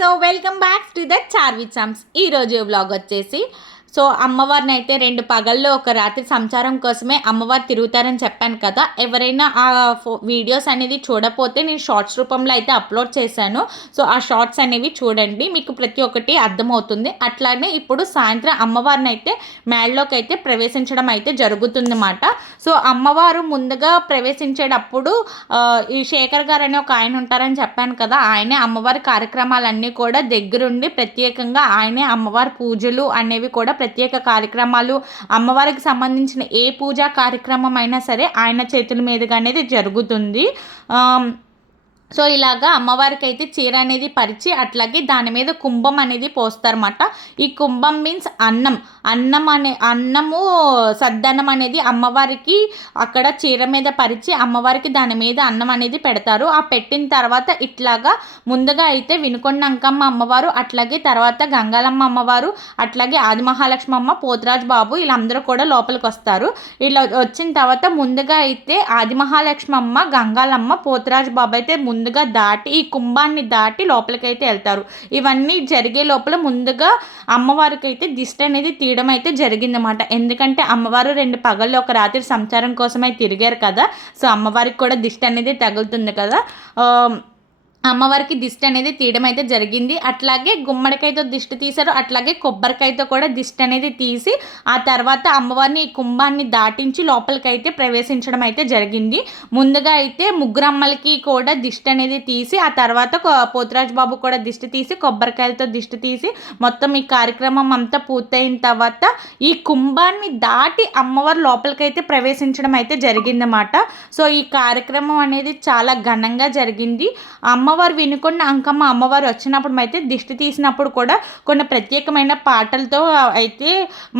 So welcome back to the Charvi charms. ఈరోజు vlog వచ్చేసి అమ్మవారిని అయితే 2 పగల్లో ఒక రాత్రి సంచారం కోసమే అమ్మవారు తిరుగుతారని చెప్పాను కదా. ఎవరైనా ఆ వీడియోస్ అనేది చూడకపోతే నేను షార్ట్స్ రూపంలో అయితే అప్లోడ్ చేశాను. ఆ షార్ట్స్ అనేవి చూడండి, మీకు ప్రతి ఒక్కటి అర్థమవుతుంది. అట్లానే ఇప్పుడు సాయంత్రం అమ్మవారిని అయితే మేడలోకి అయితే ప్రవేశించడం అయితే జరుగుతుందన్నమాట. అమ్మవారు ముందుగా ప్రవేశించేటప్పుడు ఈ శేఖర్ గారు అనే ఒక ఆయన ఉంటారని చెప్పాను కదా. ఆయనే అమ్మవారి కార్యక్రమాలన్నీ కూడా దగ్గరుండి ప్రత్యేకంగా ఆయనే అమ్మవారి పూజలు అనేవి కూడా ప్రత్యేక కార్యక్రమాలు, అమ్మవారికి సంబంధించిన ఏ పూజా కార్యక్రమం అయినా సరే ఆయన చేతుల మీదుగా అనేది జరుగుతుంది. ఇలాగా అమ్మవారికి అయితే చీర అనేది పరిచి అట్లాగే దాని మీద కుంభం అనేది పోస్తారన్నమాట. ఈ కుంభం మీన్స్ అన్నము సద్దన్నం అనేది అమ్మవారికి అక్కడ చీర మీద పరిచి అమ్మవారికి దాని మీద అన్నం అనేది పెడతారు. ఆ పెట్టిన తర్వాత ఇట్లాగా ముందుగా అయితే వినుకొండ అంకమ్మ అమ్మవారు, అట్లాగే తర్వాత గంగాలమ్మ అమ్మవారు, అట్లాగే ఆదిమహాలక్ష్మి అమ్మ, పోతురాజు బాబు వీళ్ళందరూ కూడా లోపలికి వస్తారు. ఇలా వచ్చిన తర్వాత ముందుగా అయితే ఆదిమహాలక్ష్మి అమ్మ, గంగాలమ్మ, పోతురాజు బాబు అయితే ముందుగా దాటి ఈ కుంభాన్ని దాటి లోపలికి అయితే వెళ్తారు. ఇవన్నీ జరిగే లోపల ముందుగా అమ్మవారికి అయితే దిష్టి అనేది తీయడం అయితే జరిగిందన్నమాట. ఎందుకంటే అమ్మవారు 2 పగళ్ళు ఒక రాత్రి సంచారం కోసమై తిరిగారు కదా. అమ్మవారికి కూడా దిష్టి అనేది తగులుతుంది కదా. అమ్మవారికి దిష్టి అనేది తీయడం అయితే జరిగింది. అట్లాగే గుమ్మడికాయతో దిష్టి తీశారు, అట్లాగే కొబ్బరికాయతో కూడా దిష్టి అనేది తీసి ఆ తర్వాత అమ్మవారిని ఈ కుంభాన్ని దాటించి లోపలికైతే ప్రవేశించడం అయితే జరిగింది. ముందుగా అయితే ముగ్గురమ్మలకి కూడా దిష్టి అనేది తీసి ఆ తర్వాత పోతురాజు బాబు కూడా దిష్టి తీసి కొబ్బరికాయలతో దిష్టి తీసి మొత్తం ఈ కార్యక్రమం అంతా పూర్తయిన తర్వాత ఈ కుంభాన్ని దాటి అమ్మవారు లోపలికైతే ప్రవేశించడం అయితే జరిగిందన్నమాట. ఈ కార్యక్రమం అనేది చాలా ఘనంగా జరిగింది. అమ్మవారు వినుకొండ అంకమ్మ అమ్మవారు వచ్చినప్పుడు అయితే దిష్టి తీసినప్పుడు కూడా కొన్ని ప్రత్యేకమైన పాటలతో అయితే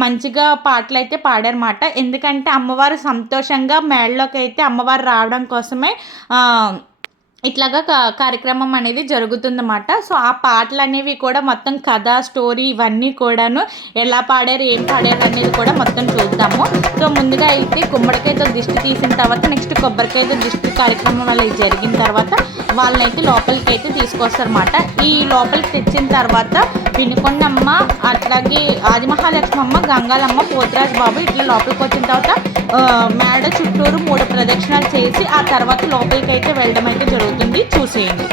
మంచిగా పాటలు అయితే పాడారన్నమాట. ఎందుకంటే అమ్మవారు సంతోషంగా మేడలోకి అయితే అమ్మవారు రావడం కోసమే ఇట్లాగా కార్యక్రమం అనేది జరుగుతుందన్నమాట. ఆ పాటలు అనేవి కూడా మొత్తం కథ, స్టోరీ ఇవన్నీ కూడాను ఎలా పాడారు, ఏం పాడారు అనేది కూడా మొత్తం చూద్దాము. ముందుగా అయితే గుమ్మడికాయతో దిష్టి తీసిన తర్వాత నెక్స్ట్ కొబ్బరికాయతో దిష్టి కార్యక్రమం వల్ల జరిగిన తర్వాత వాళ్ళని అయితే లోపలికి అయితే తీసుకొస్తారన్నమాట. ఈ లోపలికి తెచ్చిన తర్వాత వినుకొండమ్మ, అట్లాగే ఆదిమహాలక్ష్మి అమ్మ, గంగాలమ్మ, పోతురాజు బాబు ఇట్లా లోపలికి వచ్చిన తర్వాత మేడ చుట్టూరు 3 ప్రదక్షిణాలు చేసి ఆ తర్వాత లోపలికి అయితే వెళ్ళడం అయితే జరుగుతుంది. చూసేయండి.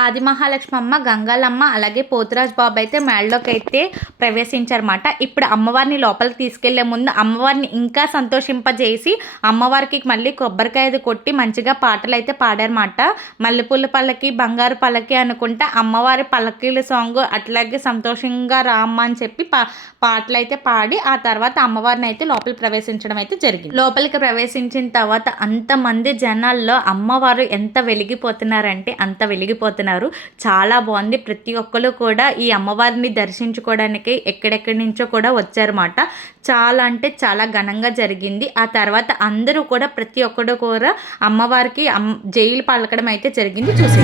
ఆదిమహాలక్ష్మి అమ్మ, గంగాలమ్మ, అలాగే పోతురాజు బాబు అయితే మేడలోకి అయితే ప్రవేశించారన్నమాట. ఇప్పుడు అమ్మవారిని లోపలికి తీసుకెళ్లే ముందు అమ్మవారిని ఇంకా సంతోషింపజేసి అమ్మవారికి మళ్ళీ కొబ్బరికాయ కొట్టి మంచిగా పాటలు అయితే పాడారన్నమాట. మల్లెపూల పల్లకి, బంగారు పల్లకి అనుకుంటా అమ్మవారి పల్లకీల సాంగ్, అట్లాగే సంతోషంగా రామ్మ అని చెప్పి పాటలు అయితే పాడి ఆ తర్వాత అమ్మవారిని అయితే లోపలికి ప్రవేశించడం అయితే జరిగింది. లోపలికి ప్రవేశించిన తర్వాత అంతమంది జనాల్లో అమ్మవారు ఎంత వెలిగిపోతున్నారంటే అంత వెలిగిపోతున్నారు. చాలా బాగుంది. ప్రతి ఒక్కరు కూడా ఈ అమ్మవారిని దర్శించుకోవడానికి ఎక్కడెక్కడి నుంచో కూడా వచ్చారన్నమాట. చాలా అంటే చాలా ఘనంగా జరిగింది. ఆ తర్వాత అందరూ కూడా ప్రతి ఒక్కరు కూడా అమ్మవారికి జైలు పలకడం అయితే జరిగింది. చూసి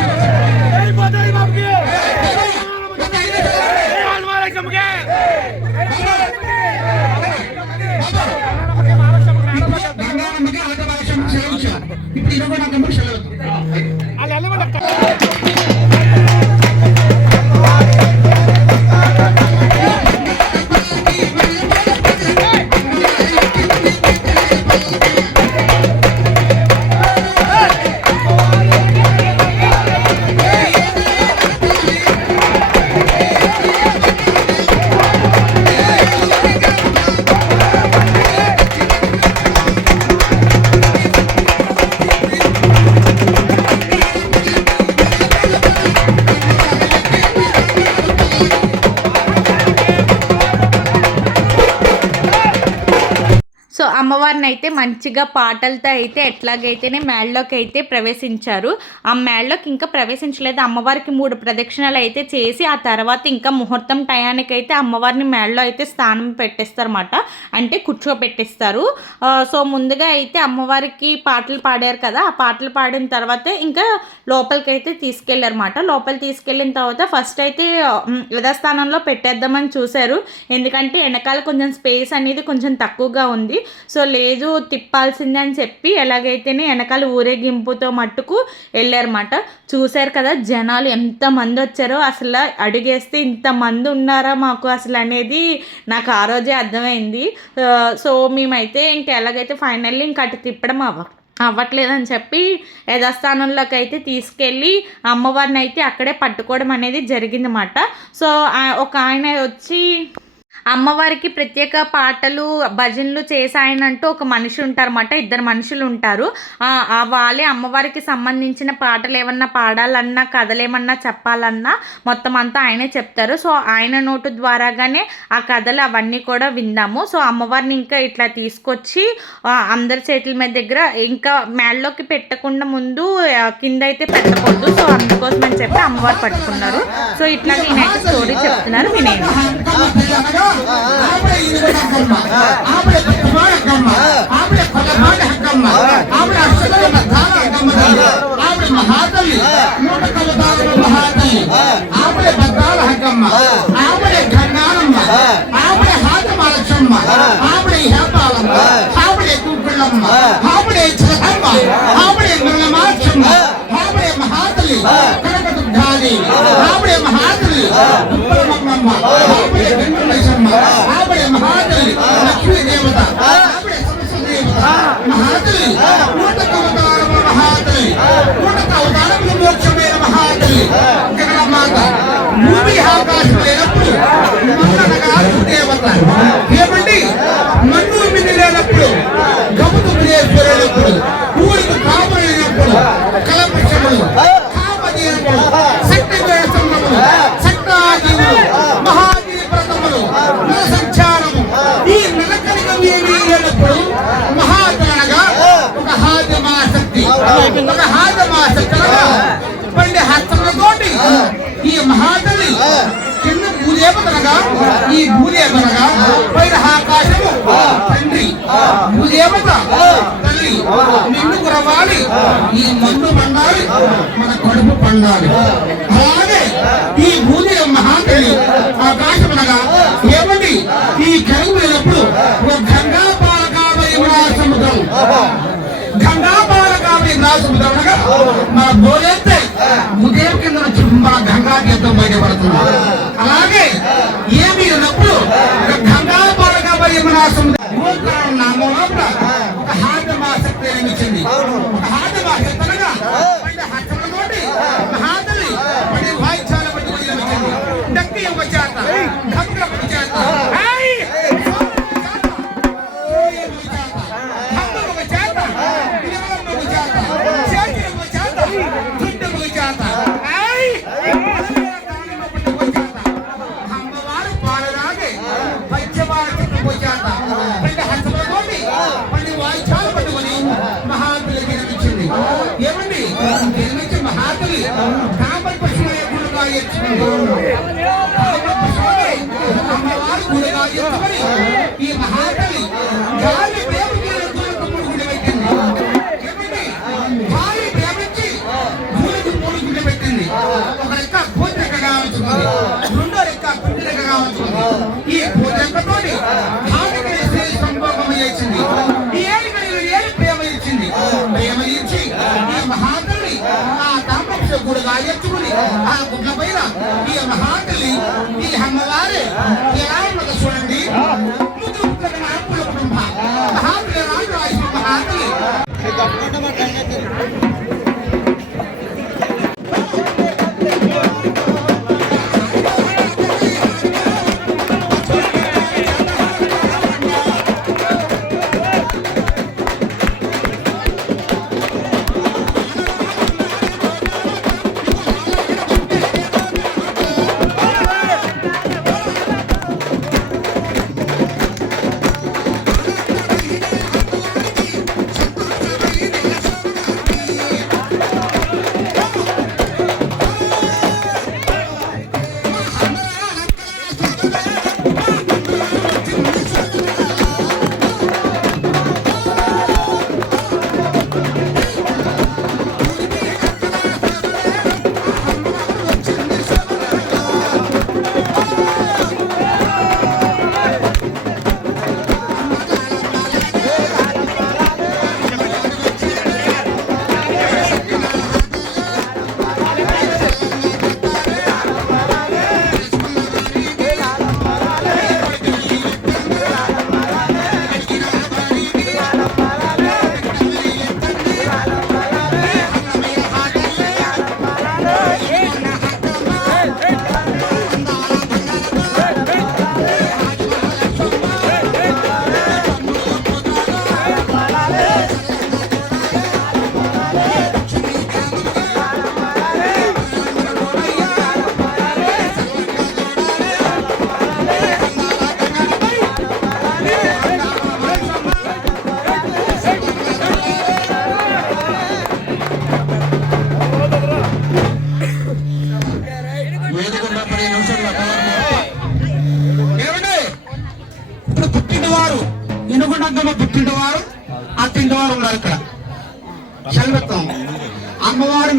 అమ్మవారిని అయితే మంచిగా పాటలతో అయితే ఎట్లాగైతేనే మేళ్ళలోకి అయితే ప్రవేశించారు. ఆ మేళ్ళలోకి ఇంకా ప్రవేశించలేదు. అమ్మవారికి 3 ప్రదక్షిణలు అయితే చేసి ఆ తర్వాత ఇంకా ముహూర్తం టయానికైతే అమ్మవారిని మేళ్ళలో అయితే స్థానం పెట్టేస్తారన్నమాట. అంటే కూర్చోబెట్టిస్తారు. సో ముందుగా అయితే అమ్మవారికి పాటలు పాడారు కదా, ఆ పాటలు పాడిన తర్వాతే ఇంకా లోపలికి అయితే తీసుకెళ్ళారన్నమాట. లోపలికి తీసుకెళ్ళిన తర్వాత ఫస్ట్ అయితే యథాస్థానంలో పెట్టేద్దామని చూశారు. ఎందుకంటే వెనకాల కొంచెం స్పేస్ అనేది కొంచెం తక్కువగా ఉంది. సో లేదు తిప్పాల్సిందే అని చెప్పి ఎలాగైతేనే వెనకాల ఊరేగింపుతో మట్టుకు వెళ్ళారన్నమాట. చూశారు కదా జనాలు ఎంతమంది వచ్చారో, అసలు అడుగేస్తే ఇంతమంది ఉన్నారా మాకు అసలు అనేది నాకు ఆ రోజే అర్థమైంది. సో మేమైతే ఇంక ఎలాగైతే ఫైనల్లీ ఇంక అటు తిప్పడం అవ్వట్లేదని చెప్పి యథాస్థానంలోకి అయితే తీసుకెళ్ళి అమ్మవారిని అయితే అక్కడే పట్టుకోవడం అనేది జరిగిందన్నమాట. సో ఒక ఆయన వచ్చి అమ్మవారికి ప్రత్యేక పాటలు భజనలు చేసి ఆయన అంటూ ఒక మనిషి ఉంటారన్నమాట. 2 మనుషులు ఉంటారు. వాళ్ళే అమ్మవారికి సంబంధించిన పాటలు ఏమన్నా పాడాలన్నా కథలేమన్నా చెప్పాలన్నా మొత్తం అంతా ఆయనే చెప్తారు. సో ఆయన నోటు ద్వారాగానే ఆ కథలు అవన్నీ కూడా విందాము. సో అమ్మవారిని ఇంకా ఇట్లా తీసుకొచ్చి అందరి చేతుల మీద దగ్గర ఇంకా మేళ్ళలోకి పెట్టకుండా ముందు కింద అయితే పెట్టకూడదు. సో అందుకోసం అని చెప్పి అమ్మవారు పట్టుకున్నారు. సో ఇట్లా నేనైతే స్టోరీ చెప్తున్నారు వినేయండి. భూమి ఆకాశం లేనప్పుడు దేవత ఏమండి మన్ను మిన్ని లేనప్పుడు గముతు లేనప్పుడు ఊరికి కాపురైనప్పుడు కలపక్షములు కామదీనములు శక్తి వేషములు శక్తాజీవులు మహాజీ వ్రతములు నల సంచారము ఈ నిలకరిగా ఏమీ లేనప్పుడు మహాజనగా ఒక హాజమాశక్తి పండి హస్తములతోటి ఈ మహాతల్లి కింద భూదేవతనగా ఈ భూదేవతనగా పైన ఆకాశము తండ్రి భూదేవత తల్లి నిన్ను కురవాలి, ఈ మందు పండాలి, మన కడుపు పండాలి. అలాగే ఈ భూదేవ మహాతల్లి ఆకాశమునగా ఏమండి ఈ కరువు లేనప్పుడు గంగా పాలకావై సముద్రం గంగాపాలకావై సముద్రం అనగా మన బోలేస్తే ఉదయం కింద నుంచి మన గంగా తీర్థం బయటపడుతుంది. అలాగే ఏమి ఉన్నప్పుడు గంగాపాలకావై నామం లోపల ఒక హాజమాశక్తి నిర్మించింది. ఒక హాజమాశక్తి అనగా హస్తములతోటి మహాతల్లి వాయిద్యాల బట్టి నిర్మించింది. దక్కి ఒక చేత గంగ ఒక చేత ఏమండి నిర్మించి మహాతల్లి కామపక్షుల గురుగా అమ్మవారు గురుగా ఎత్తుకొని ఈ మహాతల్లి గాలి ప్రేమించి గుడి పెట్టింది. ఏమండి గాలి ప్రేమించి గుడికి 3 గుడి పెట్టింది. ఒక రెక్క పూజగా ఉంటుంది, రెండో రెక్క కుండిగా ఉంటుంది. ఈ పూజతోటి సంభోగం చేసింది. ఏడు ప్రేమ ఇచ్చింది. ప్రేమ ఇచ్చి ఈ మహాతల్లి ఆ తాపక్ష గుడిగా ఎత్తుకుని ఆ గుడ్ల పైన ఈ మహాతల్లి ఈ అమ్మవారి ఎలా ఉన్నది చూడండి. మహాతల్లి రాజు మహాతల్లి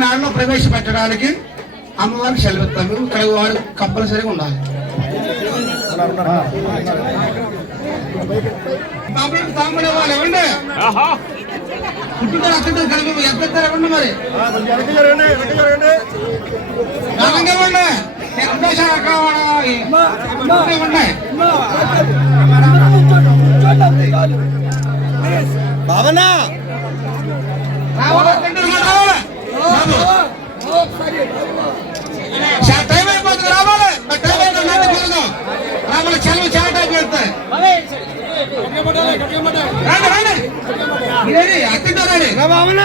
మేడలో ప్రవేశపెట్టడానికి అమ్మవారికి సెలవిస్తాము. ఇక్కడ వారు కంపల్సరీగా ఉండాలి. తాముడే వాళ్ళు ఇవ్వండి, పుట్టిన అక్కడ కలిపి ఎంత ఇవ్వండి, మరి భావన టైం అయిపోతుంది. రావాలి, టైం అయిపోతుంది. రావాలి, చదువు చాలా టైం పెడతాయి. అత్తింటారండి భావన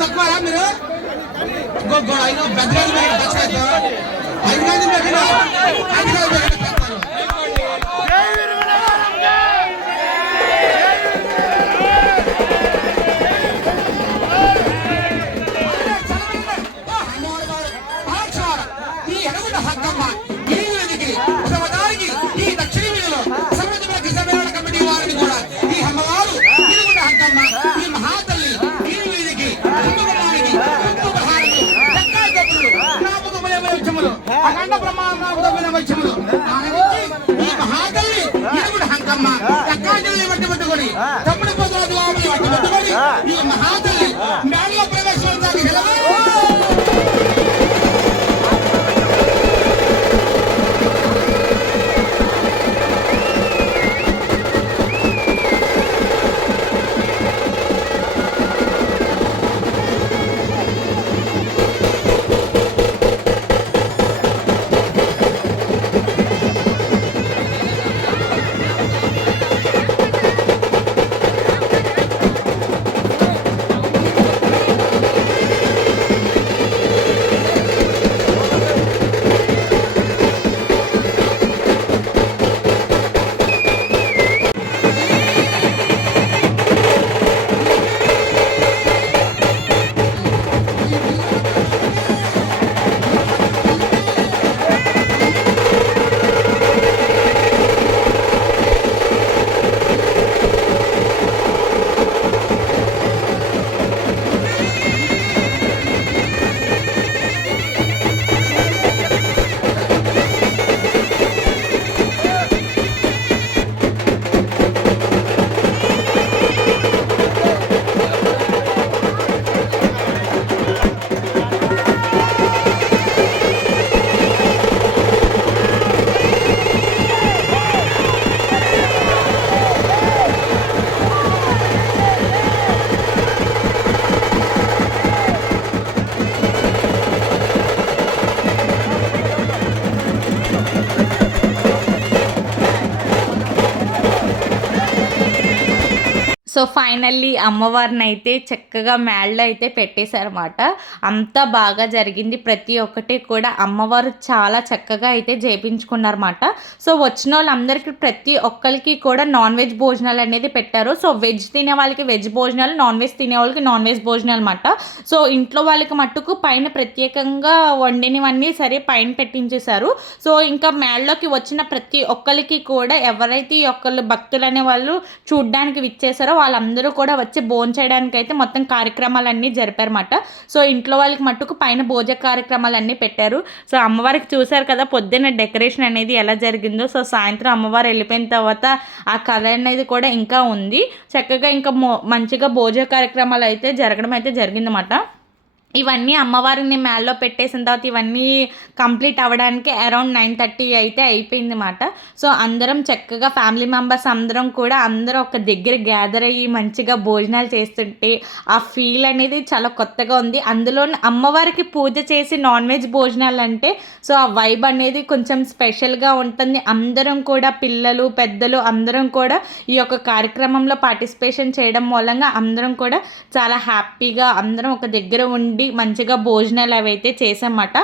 తక్కువ మీరు ఐదు ఈ మహాతల్లి ఇరుగుడు హంకమ్మ చక్కాజల్ని వట్టి పట్టుకొని తమ్ముడి పోతురాజు వట్టి పట్టుకొని ఈ మహాతల్లి మేడలో ప్రవేశించడానికి సెలవు. సో ఫైనల్లీ అమ్మవారిని అయితే చక్కగా మేడలో అయితే పెట్టేశారన్నమాట. అంతా బాగా జరిగింది. ప్రతి ఒక్కటి కూడా అమ్మవారు చాలా చక్కగా అయితే చేయించుకున్నారన్నమాట. సో వచ్చిన వాళ్ళందరికీ ప్రతి ఒక్కరికి కూడా నాన్ వెజ్ భోజనాలు అనేది పెట్టారు. సో వెజ్ తినే వాళ్ళకి వెజ్ భోజనాలు, నాన్ వెజ్ తినే వాళ్ళకి నాన్ వెజ్ భోజనాలు అన్నమాట. సో ఇంట్లో వాళ్ళకి మట్టుకు పైన ప్రత్యేకంగా వండినవన్నీ సరే పైన పెట్టించేశారు. సో ఇంకా మేడలోకి వచ్చిన ప్రతి ఒక్కరికి కూడా ఎవరైతే ఈ ఒక్కళ్ళు భక్తులు అనే వాళ్ళు చూడ్డానికి విచ్చేసారో వాళ్ళందరూ కూడా వచ్చి భోజనం చేయడానికి అయితే మొత్తం కార్యక్రమాలన్నీ జరిపారన్నమాట. సో ఇంట్లో వాళ్ళకి మట్టుకు పైన భోజన కార్యక్రమాలన్నీ పెట్టారు. సో అమ్మవారికి చూశారు కదా పొద్దున్న డెకరేషన్ అనేది ఎలా జరిగిందో. సో సాయంత్రం అమ్మవారు వెళ్ళిపోయిన తర్వాత ఆ కళ అనేది కూడా ఇంకా ఉంది. చక్కగా ఇంకా మంచిగా భోజన కార్యక్రమాలు అయితే జరగడం అయితే జరిగిందన్నమాట. ఇవన్నీ అమ్మవారిని మేడలో పెట్టేసిన తర్వాత ఇవన్నీ కంప్లీట్ అవ్వడానికి అరౌండ్ 9:30 అయితే అయిపోయింది అన్నమాట. సో అందరం చక్కగా ఫ్యామిలీ మెంబర్స్ అందరం కూడా అందరూ ఒక దగ్గర గ్యాదర్ అయ్యి మంచిగా భోజనాలు చేస్తుంటే ఆ ఫీల్ అనేది చాలా కొత్తగా ఉంది. అందులో అమ్మవారికి పూజ చేసి నాన్ వెజ్ భోజనాలు అంటే సో ఆ వైబ్ అనేది కొంచెం స్పెషల్గా ఉంటుంది. అందరం కూడా పిల్లలు పెద్దలు అందరం కూడా ఈ యొక్క కార్యక్రమంలో పార్టిసిపేషన్ చేయడం మూలంగా అందరం కూడా చాలా హ్యాపీగా అందరం ఒక దగ్గర ఉండి ఉండి మంచిగా భోజనాలు అవి అయితే చేసామన్నమాట.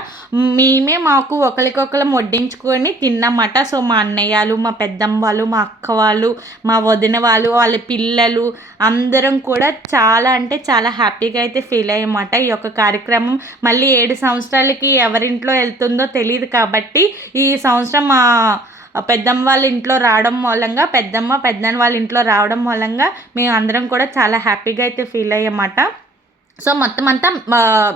మేమే మాకు ఒకరికొకరం వడ్డించుకొని తిన్నామన్నమాట. సో మా అన్నయ్యలు, మా పెద్దమ్మ వాళ్ళు, మా అక్క వాళ్ళు, మా వదిన వాళ్ళు, వాళ్ళ పిల్లలు అందరం కూడా చాలా అంటే చాలా హ్యాపీగా అయితే ఫీల్ అయ్యామన్నమాట. ఈ యొక్క కార్యక్రమం మళ్ళీ 7 సంవత్సరాలకి ఎవరింట్లో వెళ్తుందో తెలియదు కాబట్టి ఈ సంవత్సరం మా పెద్దమ్మ వాళ్ళ ఇంట్లో రావడం మూలంగా, పెద్దన్న వాళ్ళ ఇంట్లో రావడం మూలంగా మేము అందరం కూడా చాలా హ్యాపీగా అయితే ఫీల్ అయ్యామన్నమాట. సో మొత్తం అంతా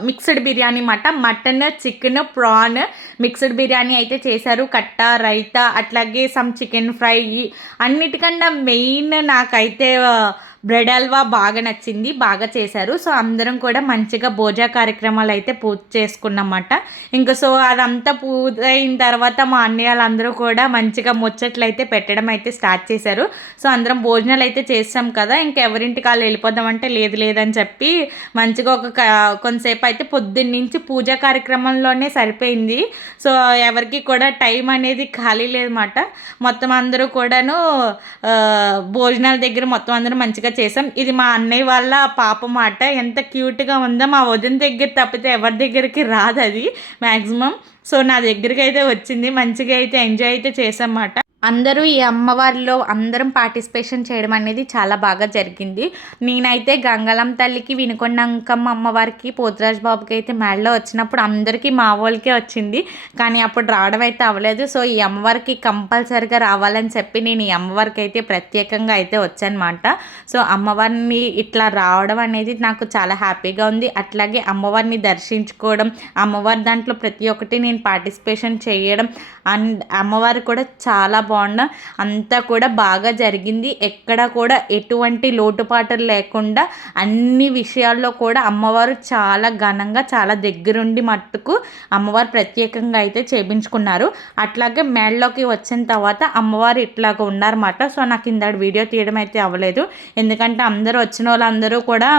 మిక్స్డ్ బిర్యానీ అన్నమాట. Mutton, chicken, prawn mixed biryani అయితే చేశారు. కట్ట, రైతా, అట్లాగే సమ్ చికెన్ ఫ్రై. అన్నిటికన్నా మెయిన్ నాకైతే బ్రెడ్ హల్వా బాగా నచ్చింది, బాగా చేశారు. సో అందరం కూడా మంచిగా భోజన కార్యక్రమాలు అయితే పూర్తి చేసుకున్నమాట. ఇంకా సో అదంతా పూర్తయిన తర్వాత మా అన్నయ్య వాళ్ళందరూ కూడా మంచిగా ముచ్చట్లు అయితే పెట్టడం అయితే స్టార్ట్ చేశారు. సో అందరం భోజనాలు అయితే చేసాం కదా, ఇంకెవరింటికి వాళ్ళు వెళ్ళిపోదామంటే లేదని చెప్పి మంచిగా కొంతసేపు అయితే పొద్దున్న నుంచి పూజా కార్యక్రమంలోనే సరిపోయింది. సో ఎవరికి కూడా టైం అనేది ఖాళీ లేదన్నమాట. మొత్తం అందరూ కూడాను భోజనాల దగ్గర మొత్తం అందరూ మంచిగా చేసాం. ఇది మా అన్నయ్య వాళ్ళ పాప మాట. ఎంత క్యూట్గా ఉందో, మా వదిన దగ్గర తప్పితే ఎవరి దగ్గరికి రాదు అది మ్యాక్సిమం. సో నా దగ్గరికి అయితే వచ్చింది, మంచిగా అయితే ఎంజాయ్ అయితే చేసామన్నమాట. అందరూ ఈ అమ్మవారిలో అందరం పార్టిసిపేషన్ చేయడం అనేది చాలా బాగా జరిగింది. నేనైతే గంగళం తల్లికి, వినుకొండ అంకమ్మ అమ్మవారికి, పోతురాజు బాబుకి అయితే మేడలో వచ్చినప్పుడు అందరికీ మా వాళ్ళకే వచ్చింది, కానీ అప్పుడు రావడం అయితే అవ్వలేదు. సో ఈ అమ్మవారికి కంపల్సరిగా రావాలని చెప్పి నేను ఈ అమ్మవారికి అయితే ప్రత్యేకంగా అయితే వచ్చానమాట. సో అమ్మవారిని ఇట్లా రావడం అనేది నాకు చాలా హ్యాపీగా ఉంది. అట్లాగే అమ్మవారిని దర్శించుకోవడం, అమ్మవారి దాంట్లో ప్రతి ఒక్కటి నేను పార్టిసిపేషన్ చేయడం, అండ్ అమ్మవారు కూడా చాలా బాగుండ, అంతా కూడా బాగా జరిగింది. ఎక్కడ కూడా ఎటువంటి లోటుపాటులు లేకుండా అన్ని విషయాల్లో కూడా అమ్మవారు చాలా ఘనంగా, చాలా దగ్గరుండి మట్టుకు అమ్మవారు ప్రత్యేకంగా అయితే చేయించుకున్నారు. అట్లాగే మేడలోకి వచ్చిన తర్వాత అమ్మవారు ఇట్లాగ ఉన్నారన్నమాట. సో నాకు ఇందాక వీడియో తీయడం అయితే అవ్వలేదు, ఎందుకంటే అందరూ వచ్చిన వాళ్ళందరూ కూడా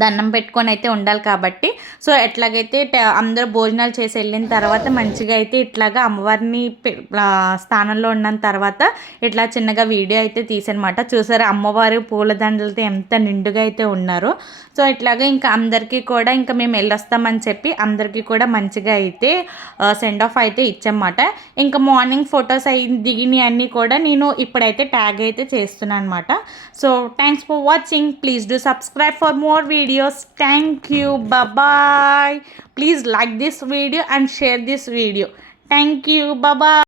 దండం పెట్టుకొని అయితే ఉండాలి కాబట్టి. సో ఎట్లాగైతే అందరూ భోజనాలు చేసి వెళ్ళిన తర్వాత మంచిగా అయితే ఇట్లాగా అమ్మవారిని స్థానంలో ఉన్న తర్వాత ఇట్లా చిన్నగా వీడియో అయితే తీసానమాట. చూసారు అమ్మవారి పూలదండలతో ఎంత నిండుగా అయితే ఉన్నారో. సో ఇట్లాగా ఇంకా అందరికీ కూడా ఇంకా మేము వెళ్ళొస్తామని చెప్పి అందరికీ కూడా మంచిగా అయితే సెండ్ ఆఫ్ అయితే ఇచ్చామన్నమాట. ఇంకా మార్నింగ్ ఫొటోస్ దిగినవి అన్నీ కూడా నేను ఇప్పుడైతే ట్యాగ్ అయితే చేస్తున్నాను అనమాట. So thanks for watching. Please do subscribe for more videos. Thank you. Bye bye. Please like this video and share this video. Thank you. Bye bye.